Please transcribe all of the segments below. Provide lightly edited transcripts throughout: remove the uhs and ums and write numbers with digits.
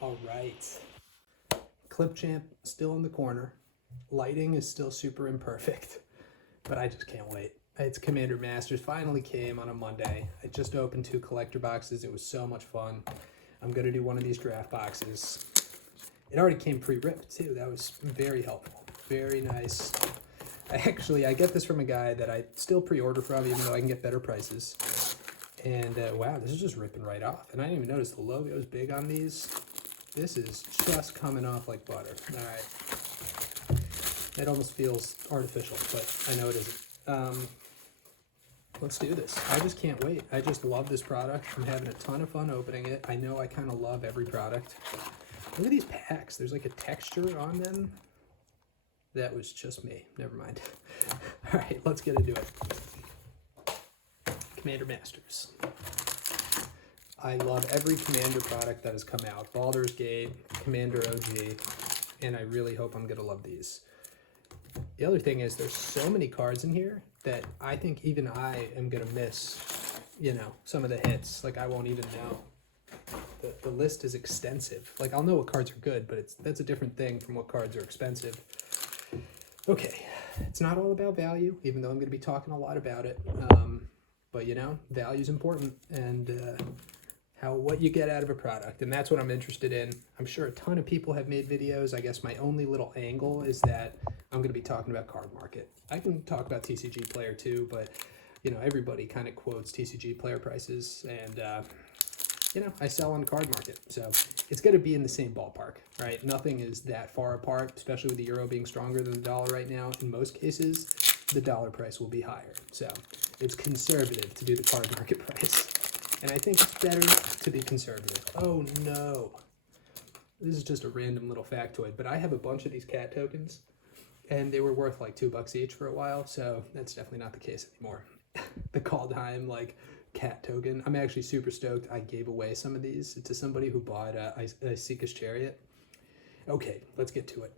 All right. Clip Champ still in the corner. Lighting is still super imperfect, but I just can't wait. It's Commander Masters. Finally came on a Monday. I just opened 2 collector boxes. It was so much fun. I'm going to do one of these draft boxes. It already came pre-ripped too. That was very helpful. Very nice. I get this from a guy that I still pre-order from, even though I can get better prices. And wow, this is just ripping right off. And I didn't even notice the logo is big on these. This is just coming off like butter. All right. It almost feels artificial, but I know it isn't. Let's do this. I just can't wait. I just love this product. I'm having a ton of fun opening it. I know I kind of love every product. Look at these packs. There's like a texture on them. That was just me. Never mind. All right, let's get into it. Commander Masters. I love every Commander product that has come out. Baldur's Gate, Commander OG, and I really hope I'm going to love these. The other thing is there's so many cards in here that I think even I am going to miss, you know, some of the hits. Like I won't even know. The list is extensive. Like I'll know what cards are good, but that's a different thing from what cards are expensive. Okay, it's not all about value, even though I'm going to be talking a lot about it. But you know, value is important, and what you get out of a product, and that's what I'm interested in. I'm sure a ton of people have made videos. I guess my only little angle is that I'm going to be talking about card market. I can talk about TCG player too, but you know, everybody kind of quotes TCG player prices, and you know, I sell on the card market, so it's going to be in the same ballpark, right? Nothing is that far apart, especially with the euro being stronger than the dollar right now. In most cases, the dollar price will be higher, so it's conservative to do the card market price. And I think it's better to be conservative. Oh no. This is just a random little factoid, but I have a bunch of these cat tokens, and they were worth like $2 each for a while, so that's definitely not the case anymore. The Kaldheim, like, cat token. I'm actually super stoked. I gave away some of these to somebody who bought a Seeker's Chariot. Okay, let's get to it.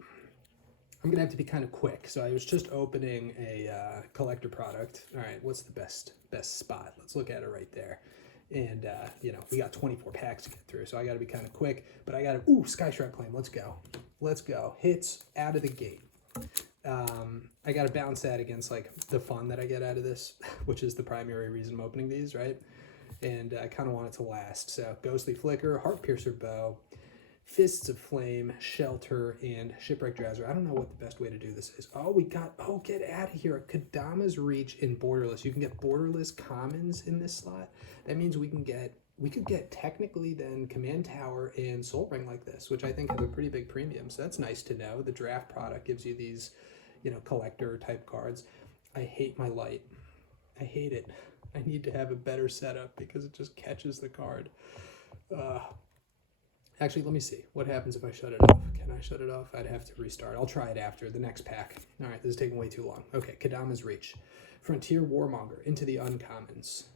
I'm gonna have to be kind of quick. So I was just opening a collector product. All right, what's the best spot? Let's look at it right there. And you know, we got 24 packs to get through, so I got to be kind of quick. But I got to Sky Shark Claim. Let's go. Hits out of the gate. I got to balance that against like the fun that I get out of this, which is the primary reason I'm opening these, right? And I kind of want it to last. So Ghostly Flicker, Heart Piercer Bow, Fists of Flame, Shelter, and Shipwreck Drowser. I don't know what the best way to do this is. Get out of here. Kadama's Reach in Borderless. You can get Borderless commons in this slot. That means we could get technically then Command Tower and Soul Ring like this, which I think have a pretty big premium. So that's nice to know. The draft product gives you these, you know, collector type cards. I hate my light. I hate it. I need to have a better setup because it just catches the card. Actually, let me see. What happens if I shut it off? Can I shut it off? I'd have to restart. I'll try it after the next pack. All right, this is taking way too long. Okay, Kadama's Reach. Frontier Warmonger, into the uncommons.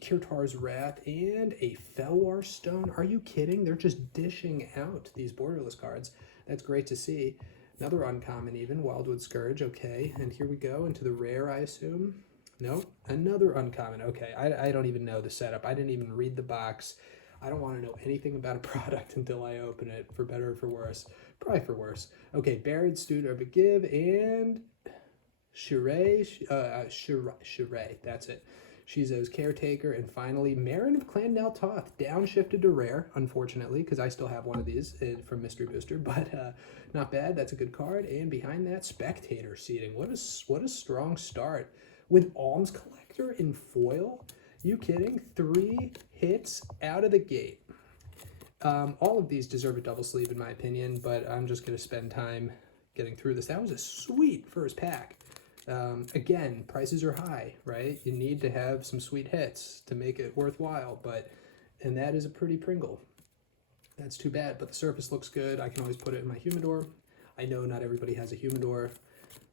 Kirtar's Wrath, and a Felwar Stone. Are you kidding? They're just dishing out these borderless cards. That's great to see. Another uncommon even, Wildwood Scourge. Okay, and here we go into the rare, I assume. Nope, another uncommon. Okay, I don't even know the setup. I didn't even read the box. I don't want to know anything about a product until I open it, for better or for worse. Probably for worse. Okay, Buried Student of a Give, and Sheree, that's it. Shizo's Caretaker, and finally, Marin of Clan Nel Toth, downshifted to rare, unfortunately, because I still have one of these from Mystery Booster, but not bad. That's a good card. And behind that, Spectator Seating. What a strong start. With Alms Collector in foil? You kidding? 3 hits out of the gate. All of these deserve a double sleeve in my opinion, but I'm just going to spend time getting through this. That was a sweet first pack. Again, prices are high, right? You need to have some sweet hits to make it worthwhile, and that is a pretty Pringle. That's too bad, but the surface looks good. I can always put it in my humidor. I know not everybody has a humidor,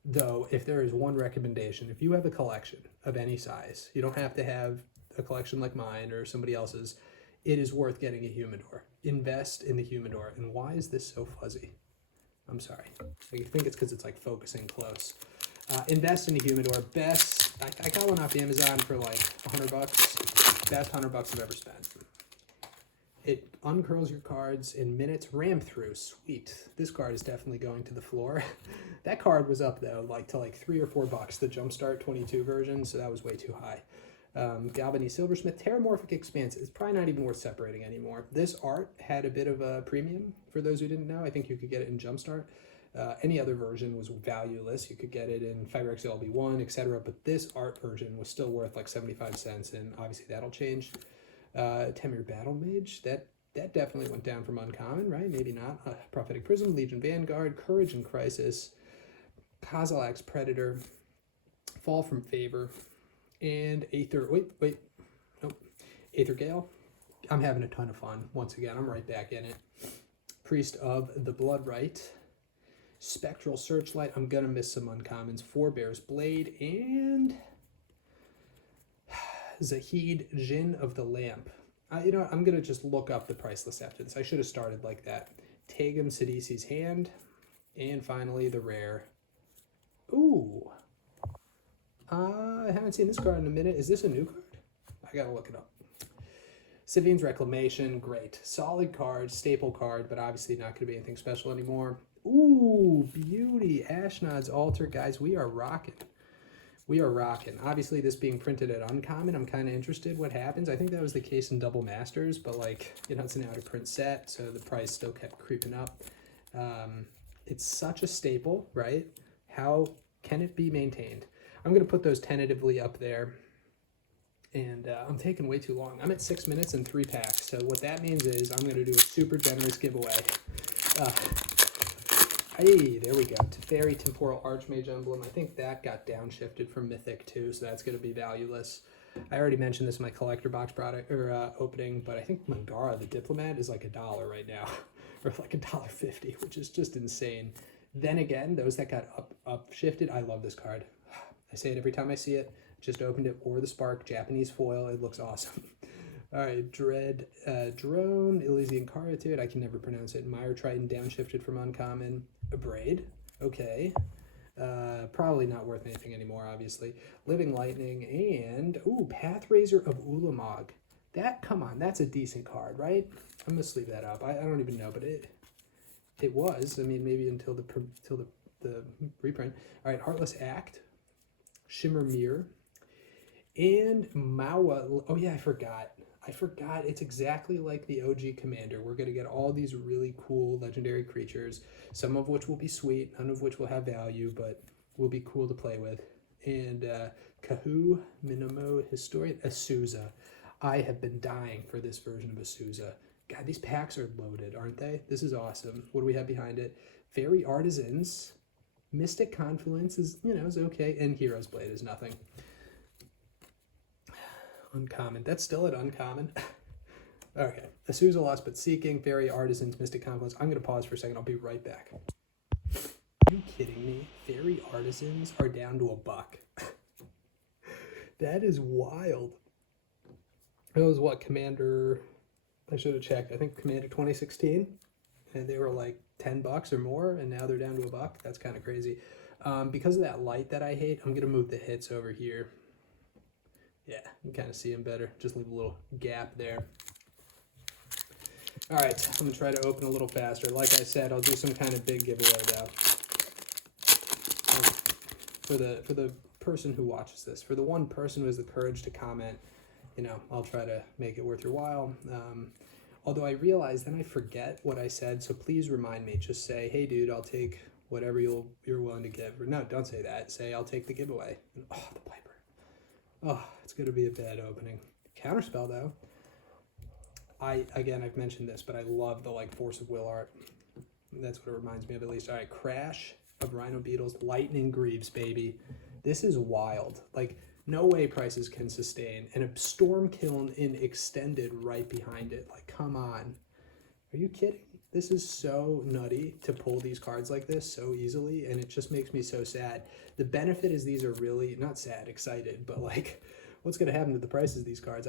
though. If there is one recommendation, if you have a collection of any size, you don't have to have a collection like mine or somebody else's, it is worth getting a humidor. Invest in the humidor. And why is this so fuzzy? I'm sorry. I think it's because it's like focusing close. Invest in a humidor. Best, I got one off Amazon for like $100. Best $100 I've ever spent. It uncurls your cards in minutes. Ram through, sweet. This card is definitely going to the floor. That card was up though, like to like $3 or $4, the Jumpstart 22 version, so that was way too high. Galvany Silversmith, Terramorphic Expanse. It's probably not even worth separating anymore. This art had a bit of a premium for those who didn't know. I think you could get it in Jumpstart. Any other version was valueless. You could get it in Fiber XL LB1, etc. But this art version was still worth like 75 cents, and obviously that'll change. Temur Battle Mage, that definitely went down from uncommon, right? Maybe not. Prophetic Prism, Legion Vanguard, Courage and Crisis, Kozilek's Predator, Fall from Favor, and Aether. Nope. Aether Gale. I'm having a ton of fun. Once again, I'm right back in it. Priest of the Bloodright, Spectral Searchlight. I'm gonna miss some uncommons. Forebear's Blade, and Zahid, Jinn of the Lamp. You know what? I'm going to just look up the price list after this. I should have started like that. Tagum Sidisi's Hand. And finally, the rare. Ooh. I haven't seen this card in a minute. Is this a new card? I got to look it up. Sivian's Reclamation. Great. Solid card. Staple card. But obviously not going to be anything special anymore. Ooh. Beauty. Ashnod's Altar. Guys, we are rocking. We are rocking. Obviously, this being printed at Uncommon, I'm kind of interested what happens. I think that was the case in Double Masters, but like, you know, it's an out-of-print set, so the price still kept creeping up. It's such a staple, right? How can it be maintained? I'm going to put those tentatively up there, and I'm taking way too long. I'm at 6 minutes and 3 packs, so what that means is I'm going to do a super generous giveaway. Hey, there we go. Teferi Temporal Archmage Emblem. I think that got downshifted from Mythic too, so that's going to be valueless. I already mentioned this in my collector box product or opening, but I think Mangara the Diplomat is like $1 right now, or like $1.50, which is just insane. Then again, those that got upshifted, I love this card. I say it every time I see it. Just opened it, or the Spark Japanese foil. It looks awesome. All right, Dread Drone, Elysian Caritude, I can never pronounce it. Mire Triton downshifted from uncommon. A Braid, okay. Probably not worth anything anymore, obviously. Living Lightning, and, ooh, Pathraiser of Ulamog. That, come on, that's a decent card, right? I'm gonna sleeve that up. I don't even know, but it was. I mean, maybe until the reprint. All right, Heartless Act, Shimmer Mirror, and Mawa. Oh yeah, I forgot. It's exactly like the OG Commander. We're going to get all these really cool legendary creatures, some of which will be sweet, none of which will have value, but will be cool to play with. And Kahu, Minamo, Historian, Azusa. I have been dying for this version of Azusa. God, these packs are loaded, aren't they? This is awesome. What do we have behind it? Fairy Artisans. Mystic Confluence is, you know, is okay. And Hero's Blade is nothing. Uncommon. That's still at uncommon. Okay. Azusa Lost But Seeking, Fairy Artisans, Mystic Confluence. I'm going to pause for a second. I'll be right back. Are you kidding me? Fairy Artisans are down to $1. That is wild. It was what, Commander... I should have checked. I think Commander 2016. And they were like $10 or more, and now they're down to $1. That's kind of crazy. Because of that light that I hate, I'm going to move the hits over here. Yeah, you can kind of see them better. Just leave a little gap there. All right, I'm going to try to open a little faster. Like I said, I'll do some kind of big giveaway, though. For the person who watches this, for the one person who has the courage to comment, you know, I'll try to make it worth your while. Although I realize then I forget what I said, so please remind me. Just say, hey, dude, I'll take whatever you're willing to give. Or no, don't say that. Say, I'll take the giveaway. And, oh, the Piper. Oh, it's going to be a bad opening. Counterspell, though. I've mentioned this, but I love the, like, Force of Will art. That's what it reminds me of, at least. All right, Crash of Rhino Beetles. Lightning Greaves, baby. This is wild. Like, no way prices can sustain. And a Storm Kiln in Extended right behind it. Like, come on. Are you kidding? This is so nutty to pull these cards like this so easily, and it just makes me so sad. The benefit is these are really, not sad, excited, but like, what's going to happen to the prices of these cards?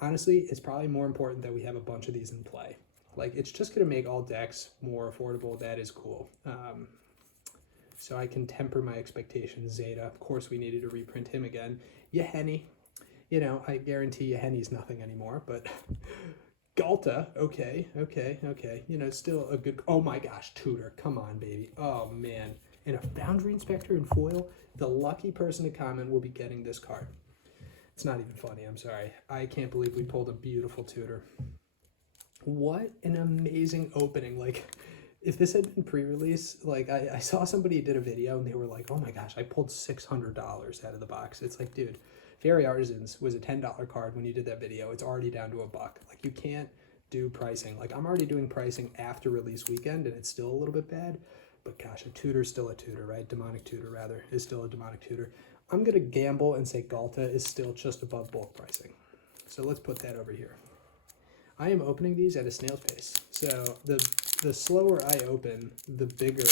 Honestly, it's probably more important that we have a bunch of these in play. Like, it's just going to make all decks more affordable. That is cool. So I can temper my expectations. Zeta, of course, we needed to reprint him again. Yahenni, you know, I guarantee Yahenni's nothing anymore, but Galta, okay. You know, still a good, oh my gosh, Tutor, come on, baby. Oh, man. And a Boundary Inspector in foil, the lucky person to comment will be getting this card. It's not even funny, I'm sorry. I can't believe we pulled a beautiful Tutor. What an amazing opening. Like, if this had been pre-release, like, I saw somebody did a video and they were like, oh my gosh, I pulled $600 out of the box. It's like, dude, Fairy Artisans was a $10 card when you did that video. It's already down to $1. Like, you can't do pricing. Like, I'm already doing pricing after release weekend and it's still a little bit bad. But gosh, a Tutor's still a Tutor, right? Demonic Tutor, rather, is still a Demonic Tutor. I'm going to gamble and say Galta is still just above bulk pricing. So let's put that over here. I am opening these at a snail's pace. So the slower I open, the bigger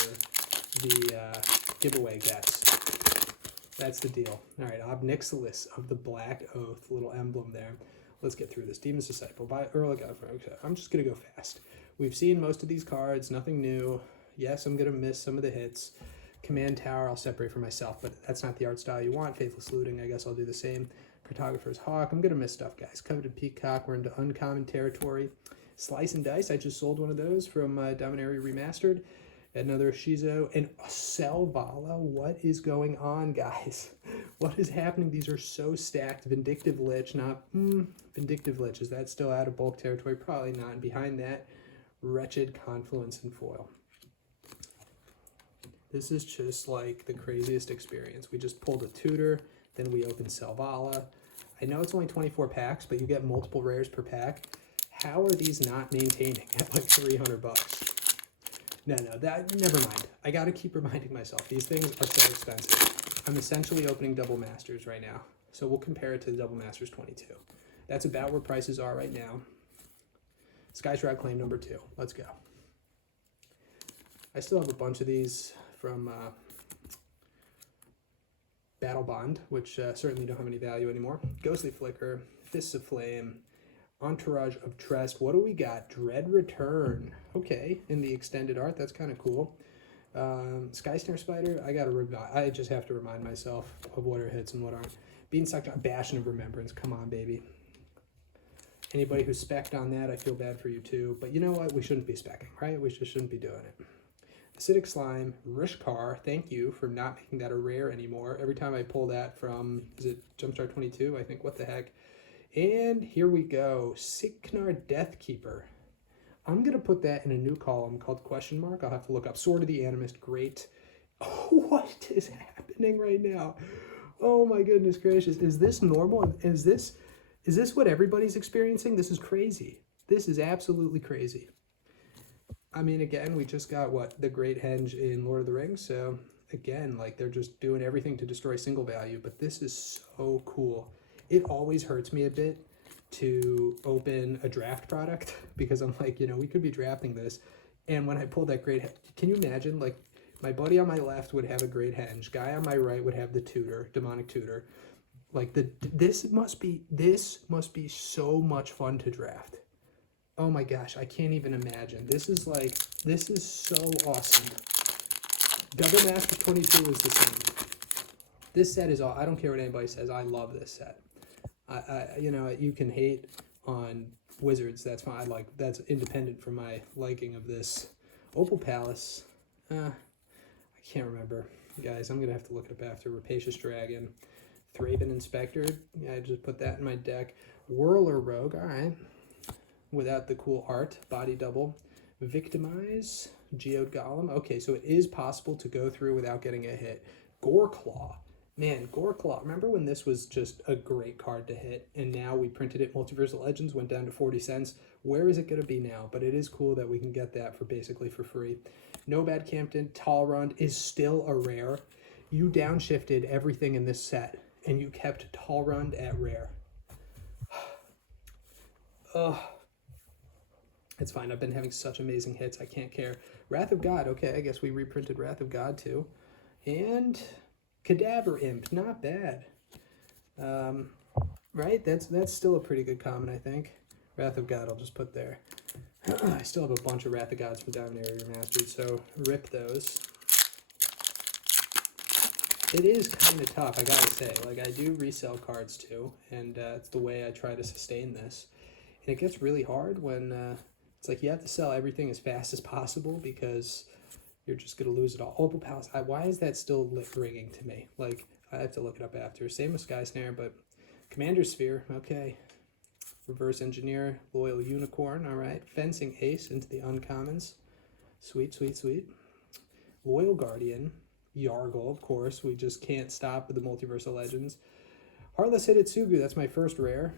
the giveaway gets. That's the deal. All right, Obnixilis of the Black Oath, little emblem there. Let's get through this. Demon's Disciple by Earl Godfrey. Okay, I'm just going to go fast. We've seen most of these cards, nothing new. Yes, I'm going to miss some of the hits. Command Tower, I'll separate for myself, but that's not the art style you want. Faithless Looting, I guess I'll do the same. Cartographer's Hawk, I'm going to miss stuff, guys. Coveted Peacock, we're into uncommon territory. Slice and Dice, I just sold one of those from Dominaria Remastered. Another Shizo, and Selvala. What is going on, guys? What is happening? These are so stacked. Vindictive Lich, not... Vindictive Lich, is that still out of bulk territory? Probably not. And behind that, Wretched Confluence and Foil. This is just like the craziest experience. We just pulled a Tutor, then we opened Selvala. I know it's only 24 packs, but you get multiple rares per pack. How are these not maintaining at like 300 bucks? No, never mind. I gotta keep reminding myself, these things are so expensive. I'm essentially opening Double Masters right now. So we'll compare it to the Double Masters 22. That's about where prices are right now. Sky Shroud Claim number 2. Let's go. I still have a bunch of these from Battle Bond, which certainly don't have any value anymore. Ghostly Flicker, Fists of Flame, Entourage of Trest. What do we got? Dread Return. Okay, in the extended art, that's kind of cool. Sky Snare Spider, I just have to remind myself of what are hits and what aren't. Beanstalk, Bastion of Remembrance, come on, baby. Anybody who spec'd on that, I feel bad for you too. But you know what? We shouldn't be spec'ing, right? We just shouldn't be doing it. Acidic Slime, Rishkar, thank you for not making that a rare anymore. Every time I pull that from, is it Jumpstart 22? I think, what the heck. And here we go, Siknar Deathkeeper. I'm going to put that in a new column called question mark. I'll have to look up. Sword of the Animist, great. Oh, what is happening right now? Oh my goodness gracious. Is this normal? Is this what everybody's experiencing? This is crazy. This is absolutely crazy. I mean, again, we just got, what, the Great Henge in Lord of the Rings. So, again, like, they're just doing everything to destroy single value. But this is so cool. It always hurts me a bit to open a draft product because I'm like, you know, we could be drafting this. And when I pulled that Great Henge, can you imagine, like, my buddy on my left would have a Great Henge. Guy on my right would have the Tutor, Demonic Tutor. Like, this must be so much fun to draft. Oh my gosh, I can't even imagine. This is so awesome. Double Master 22 is the same. This set is all, I don't care what anybody says, I love this set. You know, you can hate on Wizards, that's fine. That's independent from my liking of this. Opal Palace, I can't remember. Guys, I'm gonna have to look it up after. Rapacious Dragon, Thraben Inspector, yeah, I just put that in my deck. Whirler Rogue, all right. Without the cool art, Body Double, Victimize, Geode Golem. Okay, so it is possible to go through without getting a hit. Goreclaw. Man, Goreclaw. Remember when this was just a great card to hit, and now we printed it, Multiversal Legends, went down to 40 cents. Where is it going to be now? But it is cool that we can get that for basically for free. No Bad Campton, Talrund is still a rare. You downshifted everything in this set, and you kept Talrund at rare. Ugh. It's fine. I've been having such amazing hits. I can't care. Wrath of God. Okay, I guess we reprinted Wrath of God too. And Cadaver Imp. Not bad. Right? That's still a pretty good common, I think. Wrath of God I'll just put there. I still have a bunch of Wrath of Gods from Dominaria Remastered, so rip those. It is kind of tough, I gotta say. Like, I do resell cards too, and it's the way I try to sustain this. And it gets really hard when it's like you have to sell everything as fast as possible because you're just going to lose it all. Opal Palace, why is that still ringing to me? Like, I have to look it up after. Same with Sky Snare, but Commander Sphere, okay. Reverse Engineer, Loyal Unicorn, all right. Fencing Ace into the uncommons. Sweet, sweet, sweet. Loyal Guardian, Yargle, of course. We just can't stop with the Multiversal Legends. Heartless Hidetsugu, that's my first rare.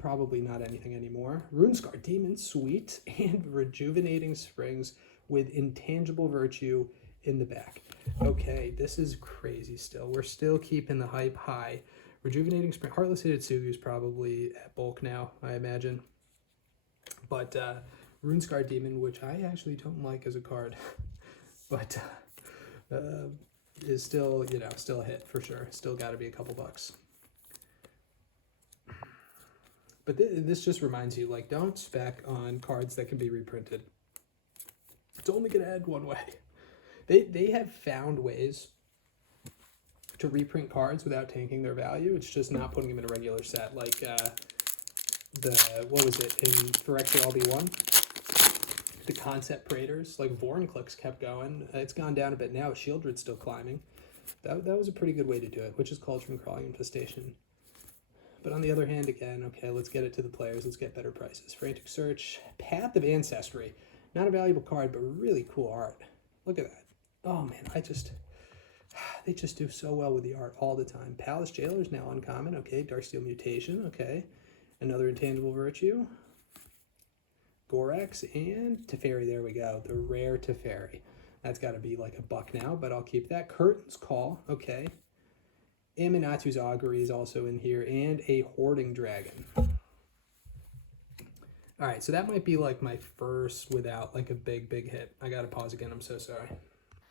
Probably not anything anymore. Runescar Demon, sweet. And Rejuvenating Springs with Intangible Virtue in the back. Okay, this is crazy still. We're still keeping the hype high. Rejuvenating Spring, Heartless Hidetsugu is probably at bulk now, I imagine. But Runescar Demon, which I actually don't like as a card, but is still, you know, still a hit for sure. Still got to be a couple bucks. But this just reminds you, like, don't spec on cards that can be reprinted. It's only going to end one way. They have found ways to reprint cards without tanking their value. It's just not putting them in a regular set. Like what was it, in Phyrexia LB1? The Concept Praetors, like Vorinclex kept going. It's gone down a bit now. Shieldred's still climbing. That was a pretty good way to do it, which is called from Crawling Infestation. But on the other hand, again, okay, let's get it to the players. Let's get better prices. Frantic Search, Path of Ancestry. Not a valuable card, but really cool art. Look at that. Oh, man, they just do so well with the art all the time. Palace Jailer's now uncommon. Okay, Darksteel Mutation. Okay, another Intangible Virtue. Gorax and Teferi. There we go. The rare Teferi. That's got to be like a buck now, but I'll keep that. Curtain's Call. Okay. Aminatu's Augury is also in here, and a Hoarding Dragon. All right, so that might be like my first without like a big hit. I gotta pause again, I'm so sorry.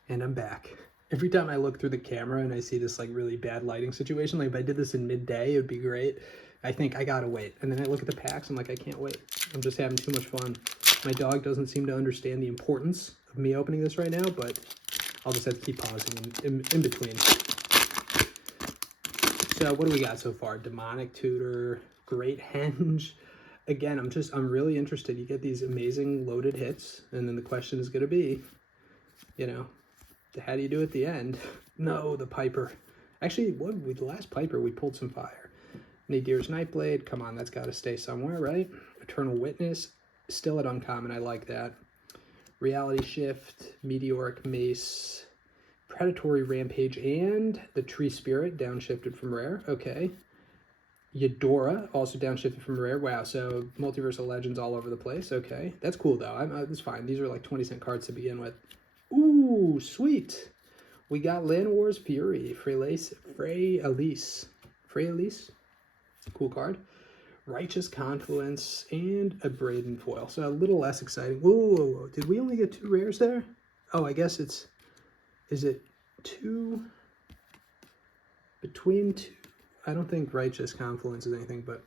And I'm back. Every time I look through the camera and I see this like really bad lighting situation, like if I did this in midday, it would be great. I think I gotta wait. And then I look at the packs, I'm like, I can't wait. I'm just having too much fun. My dog doesn't seem to understand the importance of me opening this right now, but I'll just have to keep pausing in between. So what do we got so far? Demonic Tutor, Great Henge. Again, I'm really interested. You get these amazing loaded hits, and then the question is going to be, you know, how do you do at the end? No, the Piper. Actually, the last Piper, we pulled some fire. Nadir's Nightblade. Come on, that's got to stay somewhere, right? Eternal Witness. Still at uncommon. I like that. Reality Shift, Meteoric Mace, Predatory Rampage, and the Tree Spirit, downshifted from rare. Okay. Eudora, also downshifted from rare. Wow, so Multiversal Legends all over the place. Okay. That's cool, though. It's fine. These are like 20-cent cards to begin with. Ooh, sweet. We got Land Wars Fury, Frey-Elise. Cool card. Righteous Confluence, and a Braden Foil. So a little less exciting. Whoa. Did we only get 2 rares there? Oh, I guess it's... Is it 2? Between 2? I don't think Righteous Confluence is anything, but...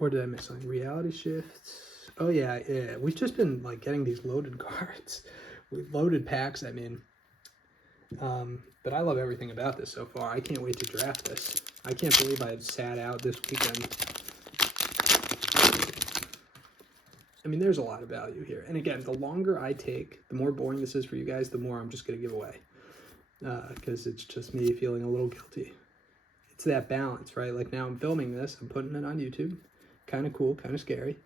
Or did I miss something? Reality Shift. Oh, yeah. We've just been, like, getting these loaded cards. Loaded packs, I mean. But I love everything about this so far. I can't wait to draft this. I can't believe I sat out this weekend. I mean, there's a lot of value here. And again, the longer I take, the more boring this is for you guys, the more I'm just going to give away. Because it's just me feeling a little guilty. It's that balance, right? Like now I'm filming this, I'm putting it on YouTube. Kind of cool, kind of scary.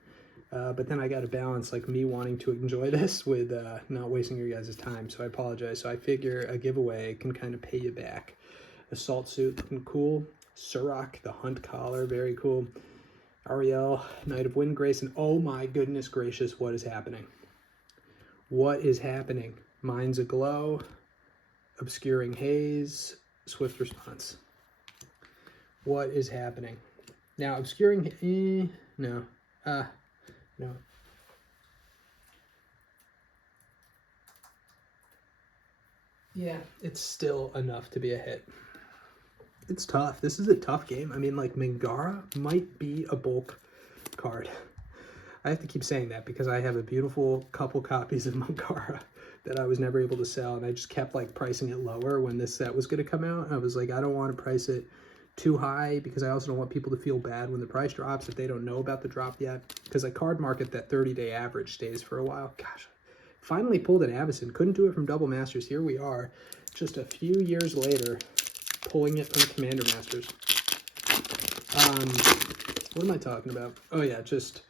But then I got to balance like me wanting to enjoy this with not wasting your guys' time. So I apologize. So I figure a giveaway can kind of pay you back. Assault Suit, looking cool. Surrak, the Hunt Collar, very cool. Ariel, Knight of Windgrace, and oh my goodness gracious, what is happening? What is happening? Minds Aglow, Obscuring Haze, Swift Response. What is happening? Now, Obscuring, no. No. Yeah, it's still enough to be a hit. It's tough. This is a tough game. I mean, like, Mangara might be a bulk card. I have to keep saying that because I have a beautiful couple copies of Mangara that I was never able to sell, and I just kept, like, pricing it lower when this set was going to come out. I was like, I don't want to price it too high, because I also don't want people to feel bad when the price drops if they don't know about the drop yet. Because I card market that 30-day average stays for a while. Gosh, finally pulled an Avison. Couldn't do it from Double Masters. Here we are, just a few years later, pulling it from Commander Masters. What am I talking about? Oh yeah, just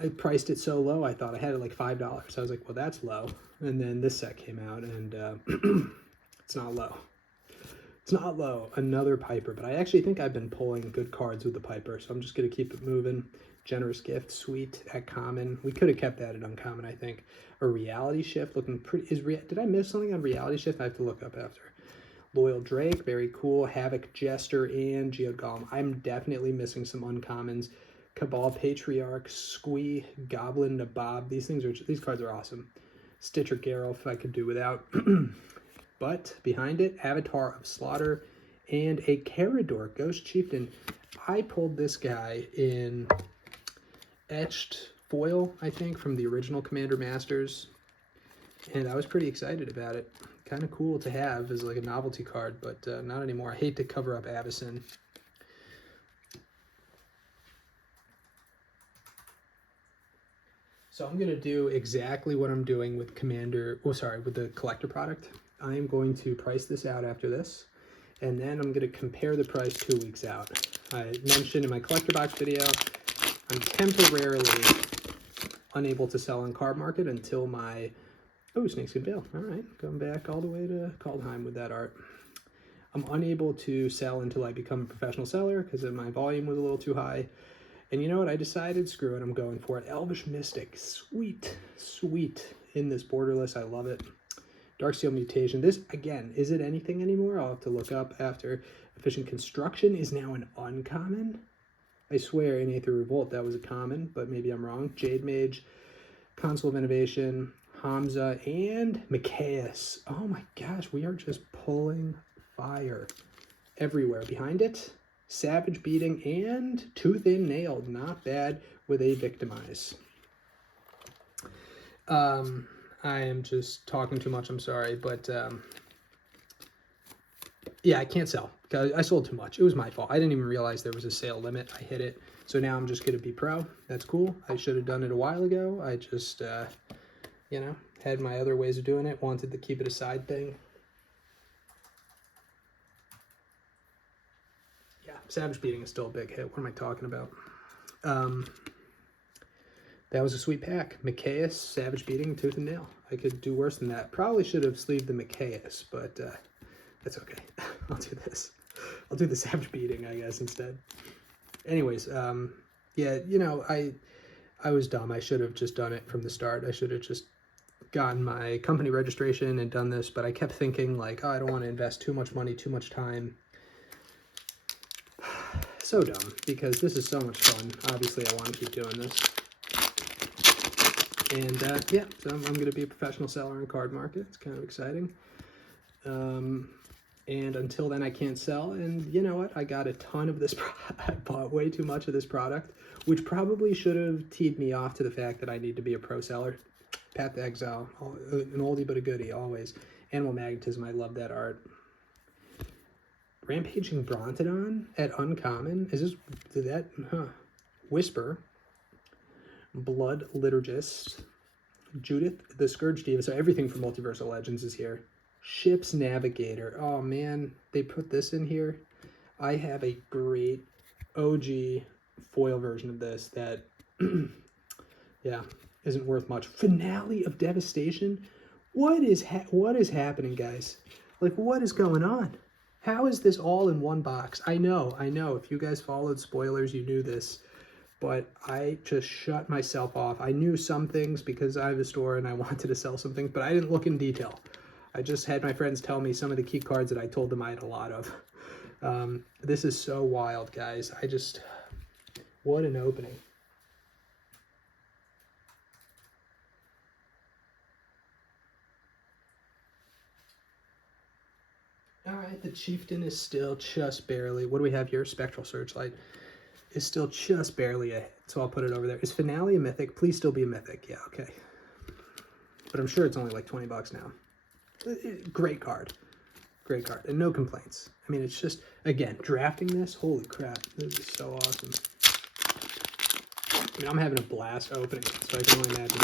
I priced it so low. I thought I had it like $5. I was like, well, that's low. And then this set came out, and it's not low. It's not low. Another Piper, but I actually think I've been pulling good cards with the Piper, so I'm just going to keep it moving. Generous Gift, sweet at common. We could have kept that at uncommon, I think. A Reality Shift, looking pretty. Did I miss something on Reality Shift? I have to look up after. Loyal Drake, very cool. Havoc Jester and Geode Golem. I'm definitely missing some uncommons. Cabal Patriarch, Squee, Goblin Nabob. These cards are awesome. Stitcher Geralt, I could do without. But behind it, Avatar of Slaughter and a Carador, Ghost Chieftain. I pulled this guy in etched foil, I think, from the original Commander Masters, and I was pretty excited about it. Kind of cool to have as like a novelty card, but not anymore. I hate to cover up Avison. So I'm going to do exactly what I'm doing with with the collector product. I am going to price this out after this, and then I'm going to compare the price 2 weeks out. I mentioned in my collector box video, I'm temporarily unable to sell on card market until my, Snakeskin Veil. All right, going back all the way to Kaldheim with that art. I'm unable to sell until I become a professional seller because my volume was a little too high. And you know what? I decided, screw it, I'm going for it. Elvish Mystic, sweet, sweet in this borderless. I love it. Darksteel Mutation. This, again, is it anything anymore? I'll have to look up after. Efficient Construction is now an uncommon. I swear in Aether Revolt that was a common, but maybe I'm wrong. Jade Mage, Console of Innovation, Hamza, and Mikaeus. Oh my gosh, we are just pulling fire everywhere. Behind it, Savage Beating and Tooth and Nail. Not bad with a Victimize. I am just talking too much, I'm sorry, but yeah, I can't sell. I sold too much. It was my fault. I didn't even realize there was a sale limit. I hit it. So now I'm just going to be pro. That's cool. I should have done it a while ago. I just, you know, had my other ways of doing it. Wanted to keep it a side thing. Yeah, Savage Beating is still a big hit. What am I talking about? That was a sweet pack. Mikaeus, Savage Beating, Tooth and Nail. I could do worse than that. Probably should have sleeved the Mikaeus, but that's okay. I'll do this. I'll do the Savage Beating, I guess, instead. Anyways, yeah, you know, I was dumb. I should have just done it from the start. I should have just gotten my company registration and done this, but I kept thinking, like, oh, I don't want to invest too much money, too much time. So dumb, because this is so much fun. Obviously, I want to keep doing this. And, yeah, so I'm going to be a professional seller on card market. It's kind of exciting. And until then, I can't sell. And you know what? I got a ton of this. I bought way too much of this product, which probably should have teed me off to the fact that I need to be a pro seller. Path to Exile, an oldie but a goodie, always. Animal Magnetism, I love that art. Rampaging Brontodon at uncommon. Whisper. Blood Liturgist. Judith the Scourge Diva. So everything from Multiversal Legends is here. Ship's Navigator. Oh man, they put this in here. I have a great OG foil version of this that, yeah, isn't worth much. Finale of Devastation. What is happening, guys? Like, what is going on? How is this all in one box? I know. If you guys followed spoilers, you knew this. But I just shut myself off. I knew some things because I have a store and I wanted to sell some things, but I didn't look in detail. I just had my friends tell me some of the key cards that I told them I had a lot of. This is so wild, guys. What an opening. All right, the Chieftain is still just barely, what do we have here? Spectral Searchlight is still just barely a hit, so I'll put it over there. Is Finale a mythic? Please still be a mythic. Yeah, okay. But I'm sure it's only like 20 bucks now. Great card. Great card, and no complaints. I mean, it's just, again, drafting this, holy crap, this is so awesome. I mean, I'm having a blast opening it, so I can only imagine.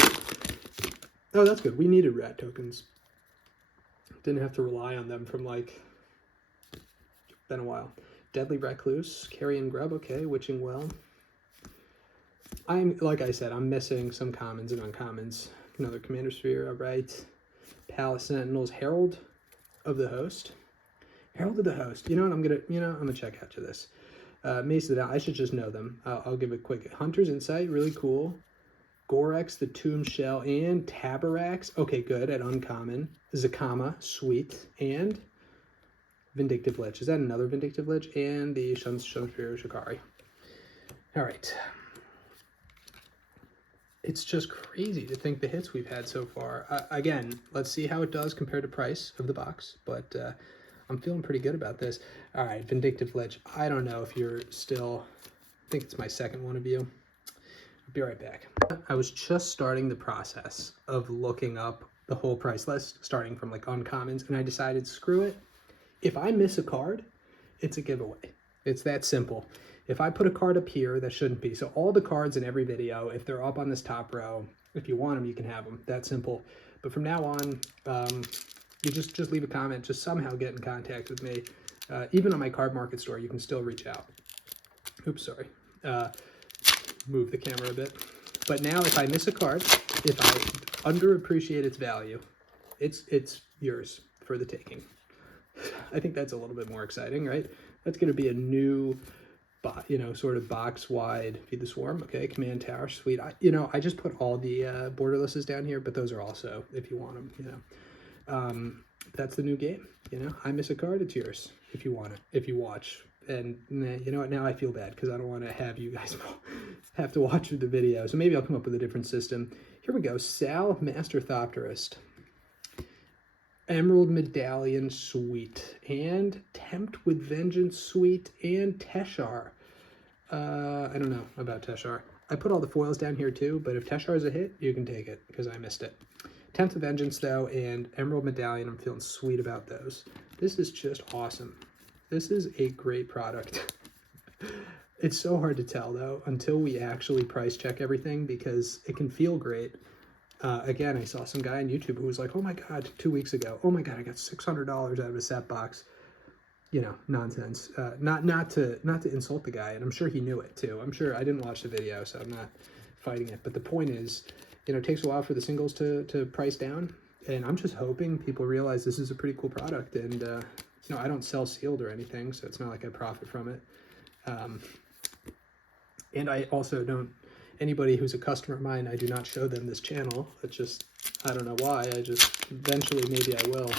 Oh, that's good. We needed rat tokens. Didn't have to rely on them from, like, been a while. Deadly Recluse, Carrion Grub, okay, Witching Well. Like I said, I'm missing some commons and uncommons. Another Commander Sphere, all right. Palace Sentinels, Herald of the Host. Herald of the Host. You know what? I'm gonna check out to this. Mace of the Down. I should just know them. I'll give a quick. Hunter's Insight, really cool. Gorex, the Tomb Shell, and Tabarax. Okay, good at uncommon. Zakama, sweet, and Vindictive Lich. Is that another Vindictive Lich? And the Shunspear Shikari. All right. It's just crazy to think the hits we've had so far. Again, let's see how it does compared to price of the box, but I'm feeling pretty good about this. All right, Vindictive Lich. I don't know if you're still, I think it's my second one of you. I'll be right back. I was just starting the process of looking up the whole price list, starting from like uncommons, and I decided, screw it. If I miss a card, it's a giveaway. It's that simple. If I put a card up here, that shouldn't be. So all the cards in every video, if they're up on this top row, if you want them, you can have them. That simple. But from now on, you just leave a comment. Just somehow get in contact with me. Even on my card market store, you can still reach out. Oops, sorry. Move the camera a bit. But now if I miss a card, if I underappreciate its value, it's yours for the taking. I think that's a little bit more exciting, right? That's going to be a new, sort of box-wide Feed the Swarm. Okay, Command Tower, sweet. I just put all the borderlesses down here, but those are also, if you want them, that's the new game. I miss a card, it's yours if you want it, if you watch. And you know what? Now I feel bad because I don't want to have you guys have to watch the video. So maybe I'll come up with a different system. Here we go. Sal, Master Thopterist. Emerald Medallion, sweet. And Tempt with Vengeance, sweet. And Teshar. I don't know about Teshar. I put all the foils down here too, but if Teshar is a hit, you can take it because I missed it. Tempt with Vengeance, though, and Emerald Medallion, I'm feeling sweet about those. This is just awesome. This is a great product. It's so hard to tell, though, until we actually price check everything because it can feel great. Again, I saw some guy on YouTube who was like, oh my God, 2 weeks ago, oh my God, I got $600 out of a set box. Nonsense. Not to insult the guy, and I'm sure he knew it too. I'm sure I didn't watch the video, so I'm not fighting it. But the point is, it takes a while for the singles to price down, and I'm just hoping people realize this is a pretty cool product. And I don't sell sealed or anything, so it's not like I profit from it. And I also don't. Anybody who's a customer of mine, I do not show them this channel. It's just, I don't know why. Eventually, maybe I will.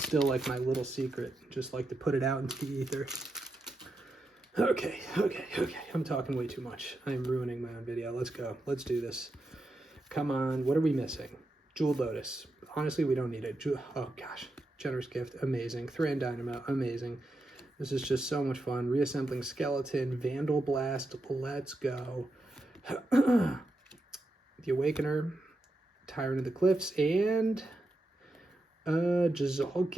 Still like my little secret. Just like to put it out into the ether. Okay. I'm talking way too much. I'm ruining my own video. Let's go. Let's do this. Come on. What are we missing? Jeweled Lotus. Honestly, we don't need it. Oh, gosh. Generous Gift. Amazing. Thran Dynamo. Amazing. This is just so much fun. Reassembling Skeleton. Vandal Blast. Let's go. The Awakener. Tyrant of the Cliffs. And Jazal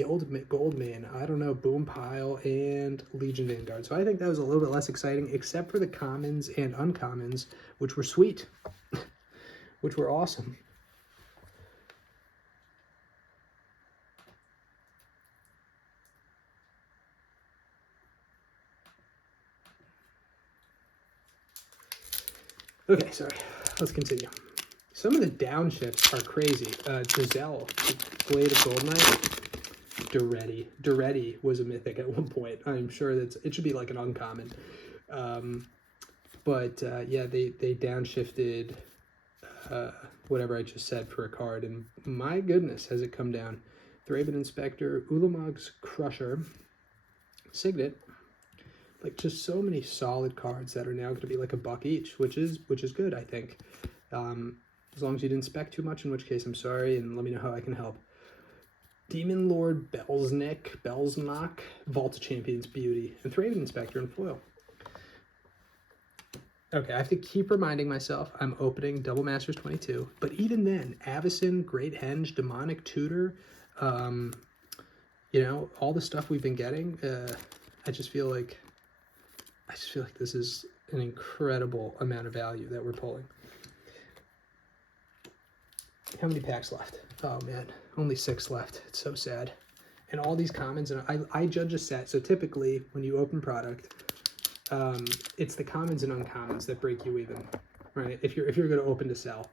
Goldman. I don't know. Boom Pile. And Legion Vanguard. So I think that was a little bit less exciting, except for the commons and uncommons, which were sweet. Which were awesome. Okay, sorry. Let's continue. Some of the downshifts are crazy. Giselle, Blade of Gold Knight, Duretti was a mythic at one point. I'm sure it should be like an uncommon. Yeah, they downshifted whatever I just said for a card, and my goodness, has it come down. Thraben Inspector, Ulamog's Crusher, Signet. Like, just so many solid cards that are now going to be like $1 each, which is good, I think. As long as you didn't spec too much, in which case I'm sorry, and let me know how I can help. Demon Lord Belsnock, Vault of Champions Beauty, and Thraben Inspector in foil. Okay, I have to keep reminding myself I'm opening Double Masters 22, but even then, Avacyn, Great Henge, Demonic Tutor, You know, all the stuff we've been getting, I just feel like this is an incredible amount of value that we're pulling. How many packs left? Oh man, only 6 left. It's so sad. And all these commons, and I judge a set. So typically, when you open product, it's the commons and uncommons that break you even, right? If you're going to open to sell.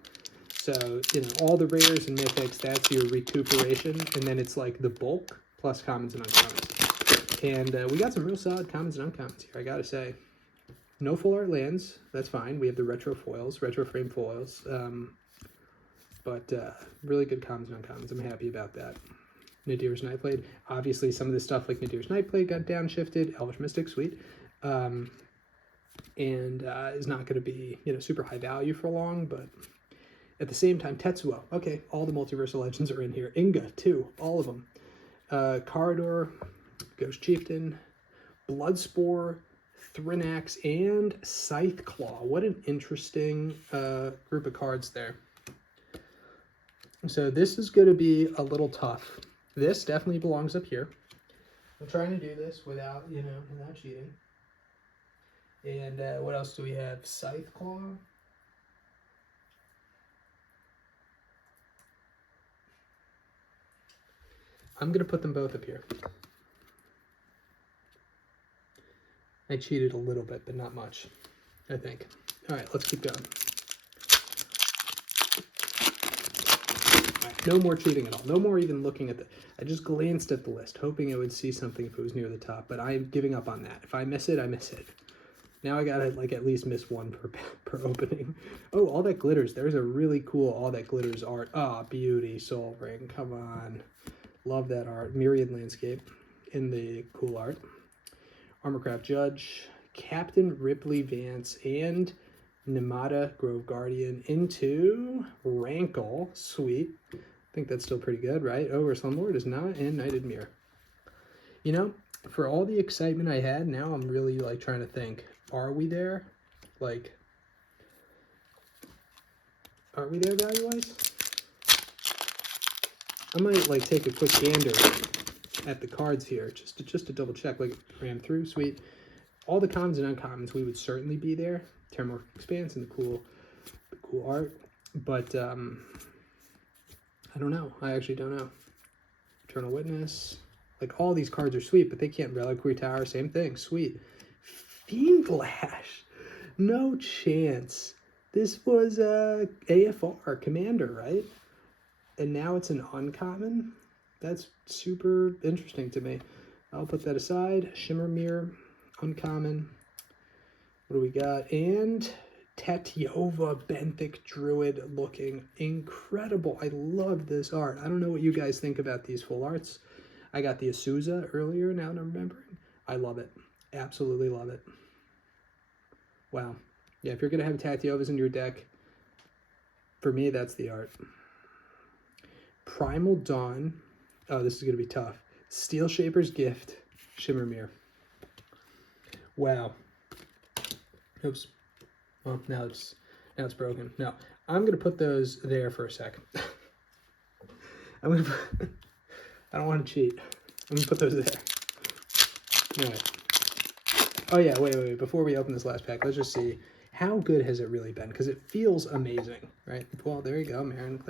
So, you know, all the rares and mythics, that's your recuperation, and then it's like the bulk plus commons and uncommons. And we got some real solid commons and uncommons here, I gotta say. No full art lands, that's fine. We have the retro foils, retro frame foils, but really good commons and uncommons. I'm happy about that. Nadir's Nightblade. Obviously, some of the stuff like Nadir's Nightblade got downshifted. Elvish Mystic, sweet. And is not going to be, you know, super high value for long, but at the same time, Tetsuo. Okay, all the Multiversal Legends are in here. Inga, too. All of them. Corridor, Ghost Chieftain, Bloodspore, Thrinax, and Scytheclaw. What an interesting group of cards there. So this is going to be a little tough. This definitely belongs up here. I'm trying to do this without, you know, without cheating. And what else do we have? Scytheclaw. I'm going to put them both up here. I cheated a little bit, but not much, I think. All right, let's keep going. All right, no more cheating at all. No more even looking at the... I just glanced at the list, hoping I would see something if it was near the top, but I'm giving up on that. If I miss it, I miss it. Now I gotta like at least miss one per opening. Oh, All That Glitters. There's a really cool All That Glitters art. Ah, beauty, Soul Ring. Come on. Love that art. Myriad Landscape in the cool art. Armorcraft Judge, Captain Ripley Vance, and Nemata Grove Guardian into Rankle. Sweet. I think that's still pretty good, right? Over Slumlord is not, and Knighted Mirror. You know, for all the excitement I had, now I'm really like trying to think. Are we there? Like, are we there value-wise? I might like take a quick gander at the cards here just to double check. Like, ram through, sweet. All the commons and uncommons, we would certainly be there. Terramorphic Expanse and the cool art. But I don't know. I actually don't know. Eternal Witness. Like, all these cards are sweet, but they can't. Reliquary Tower, same thing, sweet. Fiendlash, no chance. This was AFR Commander, right? And now it's an uncommon. That's super interesting to me. I'll put that aside. Shimmer Mirror, uncommon. What do we got? And Tetiova Benthic Druid, looking incredible. I love this art. I don't know what you guys think about these full arts. I got the Azusa earlier, now that I'm remembering. I love it. Absolutely love it. Wow. Yeah, if you're going to have Tatiovas in your deck, for me, that's the art. Primal Dawn. Oh, this is going to be tough. Steel Shaper's Gift. Shimmer Mirror. Wow. Oops. Well, now it's broken. No, I'm going to put those there for a sec. I don't want to cheat. I'm going to put those there. All right. Oh yeah, wait. Before we open this last pack, let's just see how good has it really been, because it feels amazing, right? Well, there you go, Marin,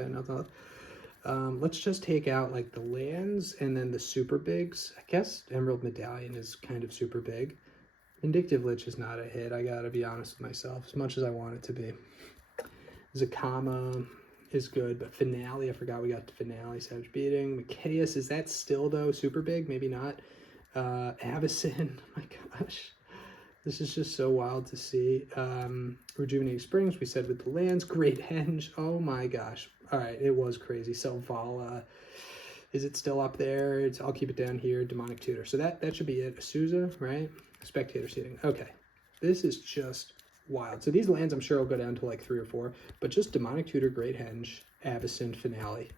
let's just take out like the lands and then the super bigs. I guess Emerald Medallion is kind of super big. Vindictive Lich is not a hit, I gotta be honest with myself, as much as I want it to be. Zakama is good, but Finale, I forgot we got to Finale. Savage Beating. Micaeus, is that still though super big? Maybe not. Avacyn, my gosh. This is just so wild to see. Rejuvenating Springs, we said with the lands. Great Henge, oh my gosh. All right, it was crazy. Selvala, is it still up there? I'll keep it down here. Demonic Tutor. So that should be it. Azusa, right? Spectator Seating. Okay, this is just wild. So these lands I'm sure will go down to like 3 or 4, but just Demonic Tutor, Great Henge, Avacyn, Finale.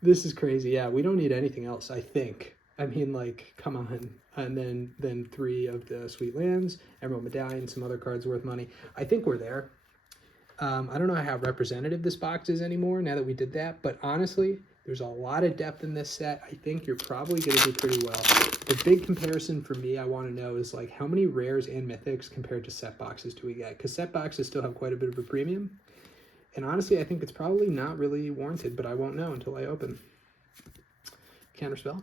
This is crazy. Yeah, we don't need anything else, I think. I mean, like, come on. And then 3 of the sweet lands, Emerald Medallion, some other cards worth money. I think we're there. I don't know how representative this box is anymore now that we did that, but honestly, There's a lot of depth in this set. I think you're probably going to do pretty well. The big comparison for me I want to know is like how many rares and mythics compared to set boxes do we get? Because set boxes still have quite a bit of a premium. And honestly, I think it's probably not really warranted, but I won't know until I open. Counterspell.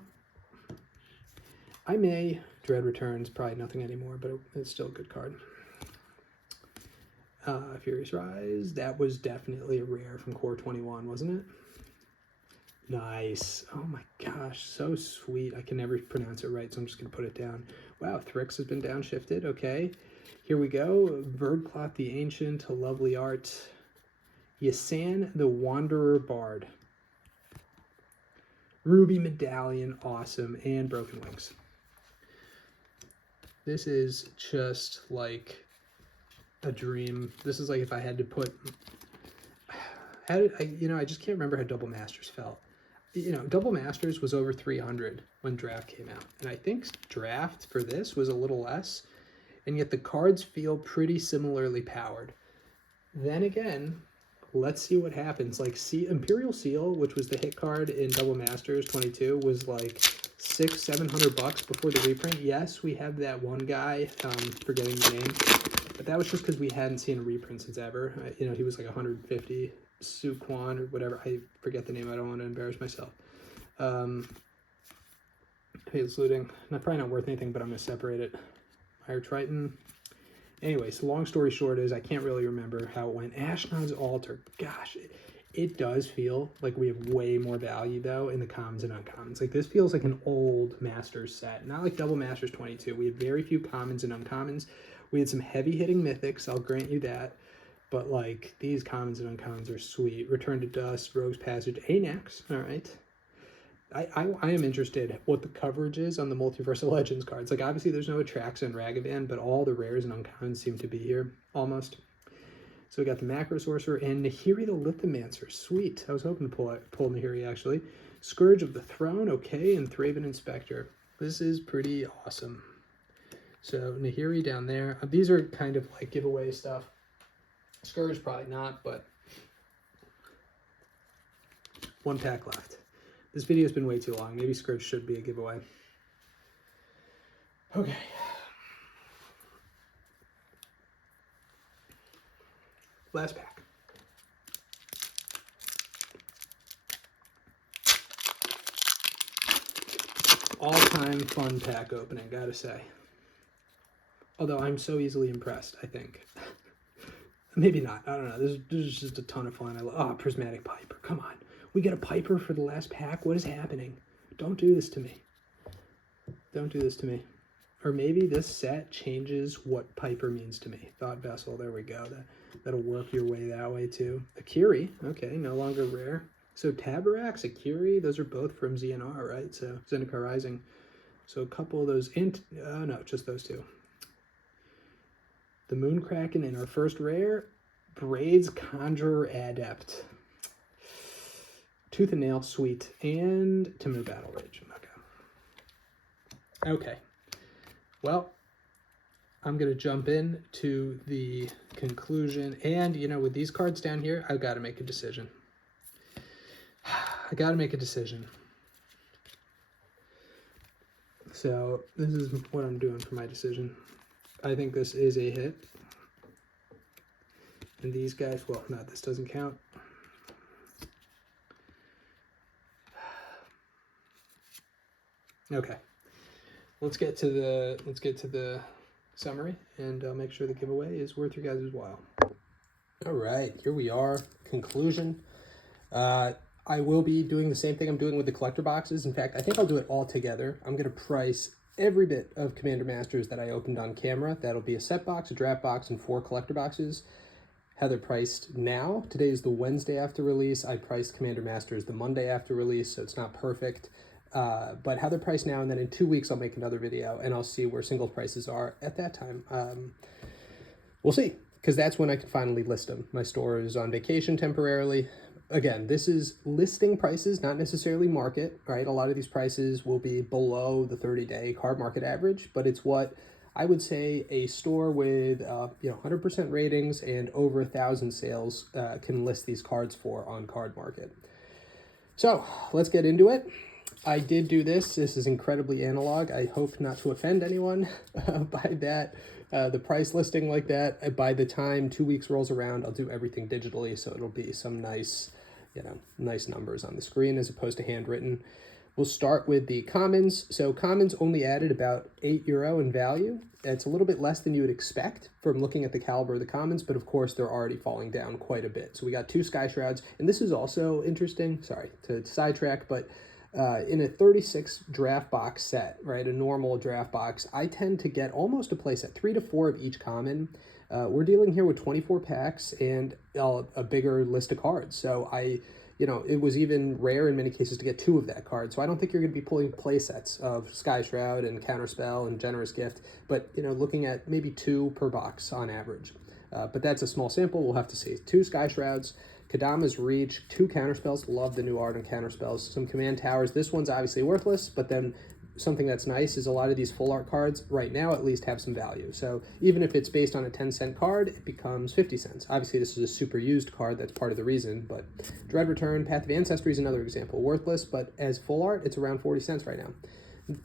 I may. Dread Returns, probably nothing anymore, but it's still a good card. Furious Rise, that was definitely a rare from Core 21, wasn't it? Nice. Oh my gosh, so sweet. I can never pronounce it right, so I'm just going to put it down. Wow, Thrix has been downshifted. Okay, here we go. Verdcloth the Ancient, a lovely art. Yasan the Wanderer Bard. Ruby Medallion, awesome. And Broken Wings. This is just like a dream. This is like if I had to put... I just can't remember how Double Masters felt. Double Masters was over 300 when Draft came out. And I think Draft for this was a little less. And yet the cards feel pretty similarly powered. Then again, let's see what happens. Like, Imperial Seal, which was the hit card in Double Masters 22, was like $600-700 before the reprint. Yes, we have that one guy, forgetting the name, but that was just because we hadn't seen a reprint since ever. He was like 150, Suquan or whatever. I forget the name. I don't want to embarrass myself. Hate's Looting. Probably not worth anything, but I'm going to separate it. Fire Triton. Anyway, so long story short is I can't really remember how it went. Ashnod's Altar. Gosh, it does feel like we have way more value, though, in the commons and uncommons. Like, this feels like an old Masters set. Not like Double Masters 22. We have very few commons and uncommons. We had some heavy-hitting mythics, I'll grant you that. But, like, these commons and uncommons are sweet. Return to Dust, Rogue's Passage, Anax. All right. I am interested what the coverage is on the Multiversal Legends cards. Like, obviously, there's no Atraxa and Ragavan, but all the rares and uncommons seem to be here, almost. So we got the Macro Sorcerer and Nahiri the Lithomancer. Sweet. I was hoping to pull Nahiri, actually. Scourge of the Throne, okay, and Thraben Inspector. This is pretty awesome. So Nahiri down there. These are kind of like giveaway stuff. Scourge, probably not, but one pack left. This video's been way too long. Maybe Scourge should be a giveaway. Okay. Last pack. All-time fun pack opening, gotta say. Although I'm so easily impressed, I think. Maybe not. I don't know. This is just a ton of fun. Prismatic Piper. Come on. We get a Piper for the last pack? What is happening? Don't do this to me. Don't do this to me. Or maybe this set changes what Piper means to me. Thought Vessel. There we go. That'll work your way that way, too. Akiri. Okay, no longer rare. So Tabarax, Akiri, those are both from ZNR, right? So Zendikar Rising. So a couple of those. No, just those two. The Moonkraken in our first rare. Braids Conjurer Adept. Tooth and Nail, sweet. And Timu Battle Rage. Okay. Well, I'm going to jump in to the conclusion. And, with these cards down here, I've got to make a decision. I got to make a decision. So this is what I'm doing for my decision. I think this is a hit. And these guys, well, no, this doesn't count. Okay. Let's get to the summary, and I'll make sure the giveaway is worth your guys' while. All right, here we are. Conclusion. I will be doing the same thing I'm doing with the collector boxes. In fact, I think I'll do it all together. I'm going to price every bit of Commander Masters that I opened on camera. That'll be a set box, a draft box, and 4 collector boxes. How they're priced now. Today is the Wednesday after release. I priced Commander Masters the Monday after release, so it's not perfect. But how they're priced now, and then in 2 weeks I'll make another video, and I'll see where single prices are at that time. We'll see, because that's when I can finally list them. My store is on vacation temporarily. Again, this is listing prices, not necessarily market, right? A lot of these prices will be below the 30-day card market average, but it's what I would say a store with 100% ratings and over 1,000 sales can list these cards for on Card Market. So let's get into it. I did do this. This is incredibly analog. I hope not to offend anyone by that. The price listing like that. By the time 2 weeks rolls around, I'll do everything digitally, so it'll be some nice, nice numbers on the screen as opposed to handwritten. We'll start with the commons. So commons only added about €8 in value. It's a little bit less than you would expect from looking at the caliber of the commons, but of course they're already falling down quite a bit. So we got 2 Sky Shrouds, and this is also interesting. Sorry to sidetrack, but in a 36 draft box set, right, a normal draft box, I tend to get almost a play set, 3 to 4 of each common. We're dealing here with 24 packs and a bigger list of cards. So it was even rare in many cases to get 2 of that card. So I don't think you're going to be pulling play sets of Sky Shroud and Counterspell and Generous Gift, but, looking at maybe 2 per box on average. But that's a small sample. We'll have to see. 2 Sky Shrouds, Kadama's Reach, 2 Counterspells. Love the new art on Counterspells. Some Command Towers. This one's obviously worthless, but then something that's nice is a lot of these full art cards, right now at least, have some value. So even if it's based on a 10-cent card, it becomes 50 cents. Obviously, this is a super used card. That's part of the reason. But Dread Return, Path of Ancestry is another example. Worthless, but as full art, it's around 40 cents right now.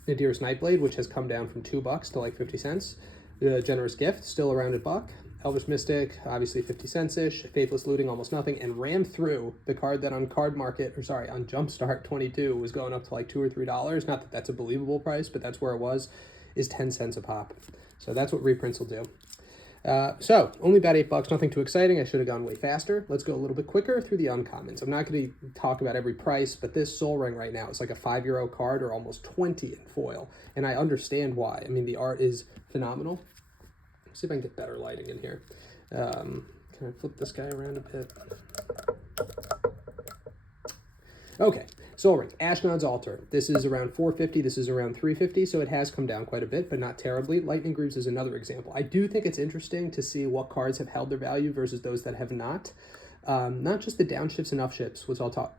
Nadir's Nightblade, which has come down from $2 to like 50 cents. The Generous Gift, still around $1. Elvish Mystic, obviously 50 cents-ish. Faithless Looting, almost nothing. And Ram Through, the card that on on Jumpstart 22 was going up to like $2 or $3. Not that that's a believable price, but that's where it was, is 10 cents a pop. So that's what reprints will do. So only about $8, nothing too exciting. I should have gone way faster. Let's go a little bit quicker through the uncommons. I'm not going to talk about every price, but this Soul Ring right now is like a €5 card or almost 20 in foil. And I understand why. I mean, the art is phenomenal. See if I can get better lighting in here. Can I flip this guy around a bit? Okay, Soul Ring, Ashnod's Altar. This is around $4.50. This is around $3.50, so it has come down quite a bit, but not terribly. Lightning Greaves is another example. I do think it's interesting to see what cards have held their value versus those that have not. Not just the downshifts and upshifts, which I'll talk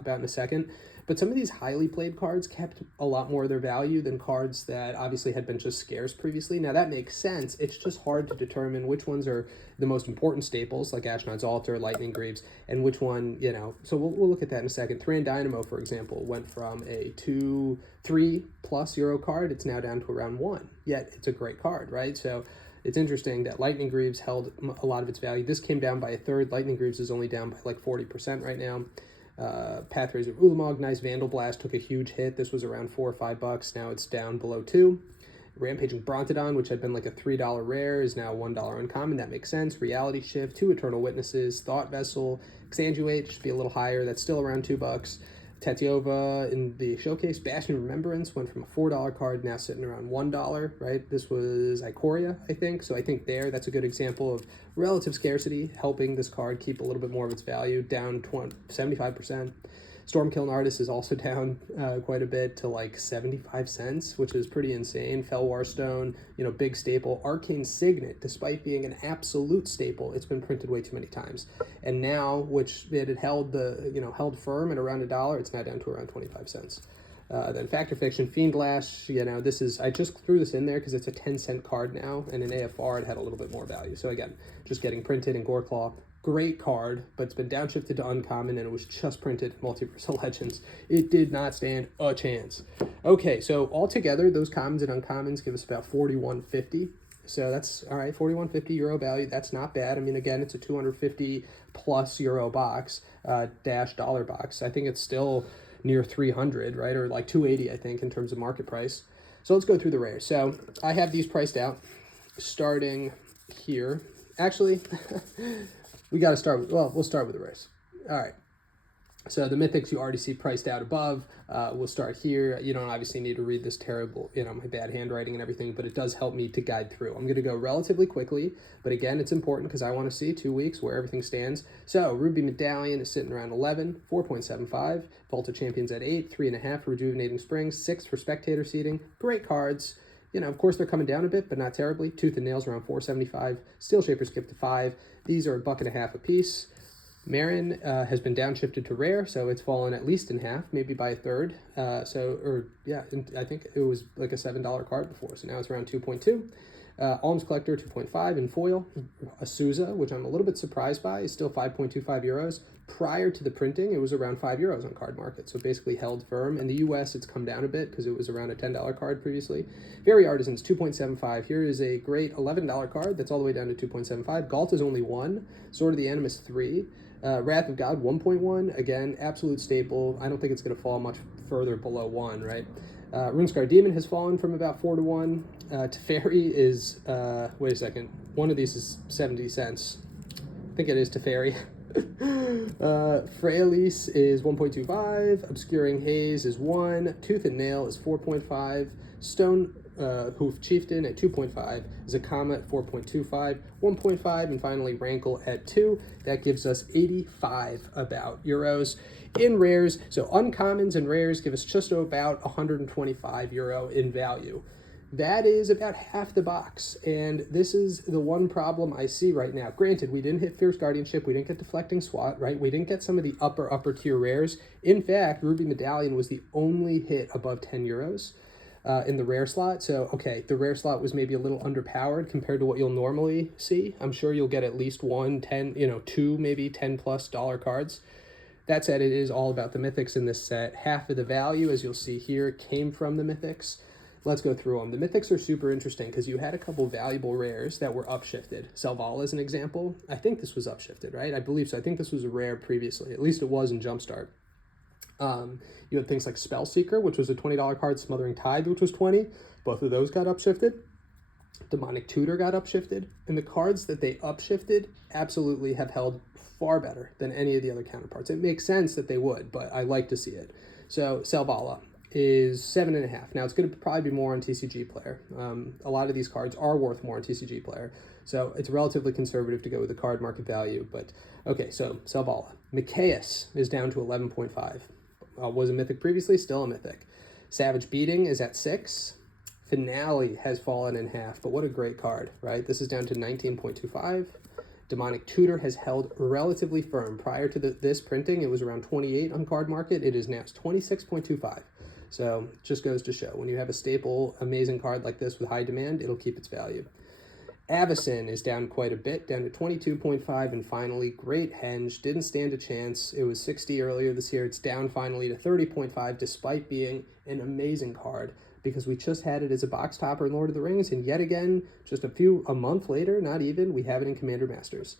about in a second. But some of these highly played cards kept a lot more of their value than cards that obviously had been just scarce previously. Now that makes sense. It's just hard to determine which ones are the most important staples, like Ashnod's Altar, Lightning Greaves, and which one, So we'll look at that in a second. Thran Dynamo, for example, went from a 2-3+ euro card. It's now down to around 1. Yet it's a great card, right? So it's interesting that Lightning Greaves held a lot of its value. This came down by a third. Lightning Greaves is only down by like 40% right now. Pathways of Ulamog, nice Vandal Blast, took a huge hit. This was around $4 or $5. Now it's down below 2. Rampaging Brontodon, which had been like a $3 rare, is now $1 uncommon. That makes sense. Reality Shift, 2 Eternal Witnesses, Thought Vessel, Exanguate should be a little higher. That's still around $2. Tetiova in the showcase, Bastion of Remembrance went from a $4 card, now sitting around $1, right? This was Ikoria, I think. So I think that's a good example of relative scarcity, helping this card keep a little bit more of its value, down 75%. Stormkiln Artist is also down quite a bit to like 75 cents, which is pretty insane. Felwar Stone, big staple. Arcane Signet, despite being an absolute staple, it's been printed way too many times. And now, which it had held firm at around $1, it's now down to around 25 cents. Then Fact or Fiction, Fiend Glass, I just threw this in there because it's a 10-cent card now, and in AFR it had a little bit more value. So again, just getting printed in Goreclaw. Great card, but it's been downshifted to uncommon, and it was just printed in Multiversal Legends. It did not stand a chance. Okay, so altogether, those commons and uncommons give us about $41.50. So that's all right, €41.50 value. That's not bad. I mean, again, it's a 250+ euro box, dash dollar box. I think it's still near 300, right, or like 280, I think, in terms of market price. So let's go through the rares. So I have these priced out, starting here. Actually. We got to start with, we'll start with the rares. All right. So the Mythics you already see priced out above. We'll start here. You don't obviously need to read this terrible, my bad handwriting and everything, but it does help me to guide through. I'm going to go relatively quickly, but again, it's important because I want to see 2 weeks where everything stands. So Ruby Medallion is sitting around 11, 4.75. Vault of Champions at 8, 3.5 for Rejuvenating Springs, 6 for Spectator Seating. Great cards. Of course, they're coming down a bit, but not terribly. Tooth and Nails around 4.75. Steel Shaper skipped to 5. These are $1.50 a piece. Marin has been downshifted to rare, so it's fallen at least in half, maybe by a third. I think it was like a $7 card before, so now it's around 2.2. Alms Collector 2.5 in foil. Asusa, which I'm a little bit surprised by, is still 5.25 euros. Prior to the printing, it was around 5 euros on Card Market, so basically held firm. In the US, it's come down a bit because it was around a $10 card previously. Very Artisans 2.75. Here is a great $11 card that's all the way down to 2.75. Galt is only 1. Sword of the Animus 3. Wrath of God 1.1. Again, absolute staple. I don't think it's going to fall much further below 1, right? Runescar Demon has fallen from about 4 to 1. Teferi is, wait a second, one of these is 70 cents. I think it is Teferi. Fraelis is 1.25. Obscuring Haze is 1. Tooth and Nail is 4.5. Stone Hoof Chieftain at 2.5. Zakama at 4.25. 1.5. And finally Rankle at 2. That gives us 85 about euros. In rares, so uncommons and rares give us just about 125 euro in value. That is about half the box, and this is the one problem I see right now. Granted, we didn't hit Fierce Guardianship, we didn't get Deflecting SWAT, right? We didn't get some of the upper tier rares. In fact, Ruby Medallion was the only hit above 10 euros in the rare slot. So, okay, the rare slot was maybe a little underpowered compared to what you'll normally see. I'm sure you'll get at least 2 maybe $10+ cards. That said, it is all about the mythics in this set. Half of the value, as you'll see here, came from the mythics. Let's go through them. The mythics are super interesting because you had a couple valuable rares that were upshifted. Selvala is an example. I think this was upshifted, right? I believe so. I think this was a rare previously. At least it was in Jumpstart. You had things like Spellseeker, which was a $20 card, Smothering Tide, which was 20. Both of those got upshifted. Demonic Tutor got upshifted. And the cards that they upshifted absolutely have held far better than any of the other counterparts. It makes sense that they would, but I like to see it. So Selvala is 7.5. Now it's going to probably be more on TCG Player. A lot of these cards are worth more on TCG Player, so it's relatively conservative to go with the card market value. But okay, so Selvala. Mikaeus is down to 11.5. Was a mythic previously, still a mythic. Savage Beating is at 6. Finale has fallen in half, but what a great card, right? This is down to 19.25. Demonic Tutor has held relatively firm. Prior to this printing, it was around 28 on Card Market. It is now 26.25. So just goes to show, when you have a staple, amazing card like this with high demand, it'll keep its value. Avacyn is down quite a bit, down to 22.5, and finally, Great Henge didn't stand a chance. It was 60 earlier this year. It's down finally to 30.5, despite being an amazing card, because we just had it as a box topper in Lord of the Rings, and yet again, just a month later, not even, we have it in Commander Masters.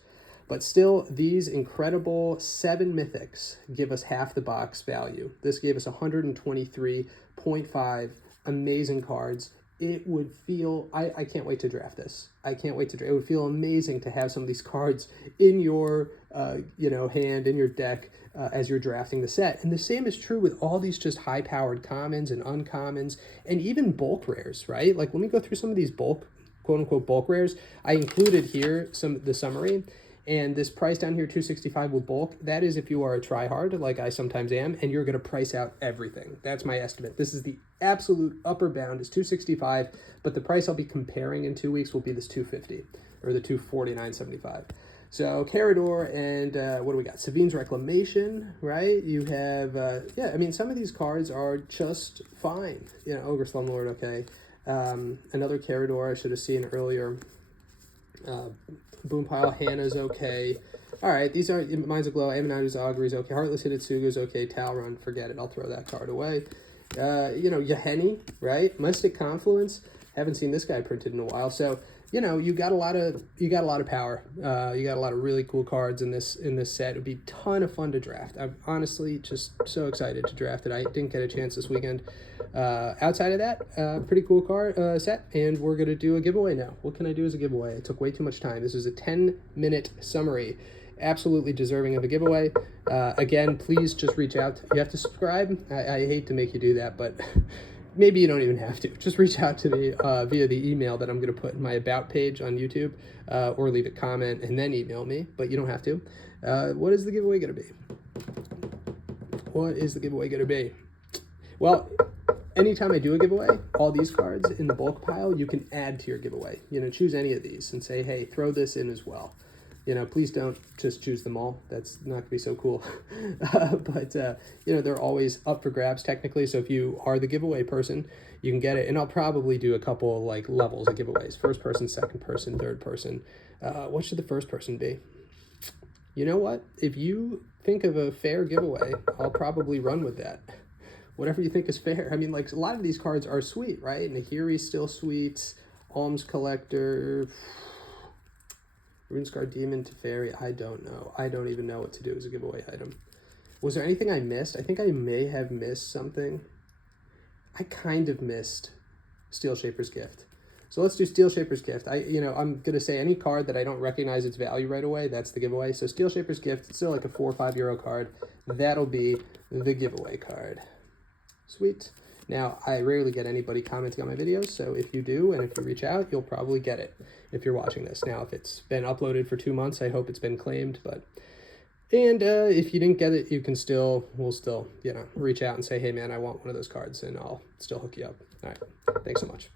But still, these incredible 7 mythics give us half the box value. This gave us 123.5 amazing cards. It would feel, I can't wait to draft this. I can't wait to draft. It would feel amazing to have some of these cards in your, hand, in your deck as you're drafting the set. And the same is true with all these just high-powered commons and uncommons and even bulk rares, right? Like, let me go through some of these bulk, quote-unquote bulk rares. I included here the summary. And this price down here, $265 with bulk, that is if you are a tryhard, like I sometimes am, and you're going to price out everything. That's my estimate. This is the absolute upper bound is $265, but the price I'll be comparing in 2 weeks will be this $250, or the $249.75. So Carador and what do we got? Savine's Reclamation, right? You have, some of these cards are just fine. Ogre Slumlord, okay. Another Carador I should have seen earlier. Boompile, Hannah's okay. All right, these are Minds of Glow, Ammonitis Augury's okay. Heartless Hitotsuga's okay. Talrun, forget it. I'll throw that card away. Yahenni, right? Mystic Confluence. Haven't seen this guy printed in a while. So, you got a lot of power. You got a lot of really cool cards in this set. It'd be a ton of fun to draft. I'm honestly just so excited to draft it. I didn't get a chance this weekend. Outside of that, pretty cool card set, and we're gonna do a giveaway now. What can I do as a giveaway? It took way too much time. This is a 10-minute summary. Absolutely deserving of a giveaway. Again, please just reach out. You have to subscribe. I hate to make you do that, but maybe you don't even have to. Just reach out to me via the email that I'm going to put in my About page on YouTube, or leave a comment and then email me, but you don't have to. What is the giveaway going to be? What is the giveaway going to be? Well, anytime I do a giveaway, all these cards in the bulk pile, you can add to your giveaway. Choose any of these and say, hey, throw this in as well. You know, please don't just choose them all. That's not going to be so cool. But, you know, they're always up for grabs technically. So if you are the giveaway person, you can get it. And I'll probably do a couple like levels of giveaways. First person, second person, third person. What should the first person be? You know what? If you think of a fair giveaway, I'll probably run with that. Whatever you think is fair. I mean, like, a lot of these cards are sweet, right? Nahiri's still sweet. Alms Collector. RuneScar Demon Teferi. I don't know. I don't even know what to do as a giveaway item. Was there anything I missed? I think I may have missed something. I kind of missed Steel Shaper's Gift. So let's do Steel Shaper's Gift. I'm going to say any card that I don't recognize its value right away, that's the giveaway. So Steel Shaper's Gift, it's still like a €4 or €5 card. That'll be the giveaway card. Sweet. Now, I rarely get anybody commenting on my videos, so if you do, and if you reach out, you'll probably get it if you're watching this. Now, if it's been uploaded for 2 months, I hope it's been claimed, and if you didn't get it, we'll still, reach out and say, hey man, I want one of those cards, and I'll still hook you up. All right, thanks so much.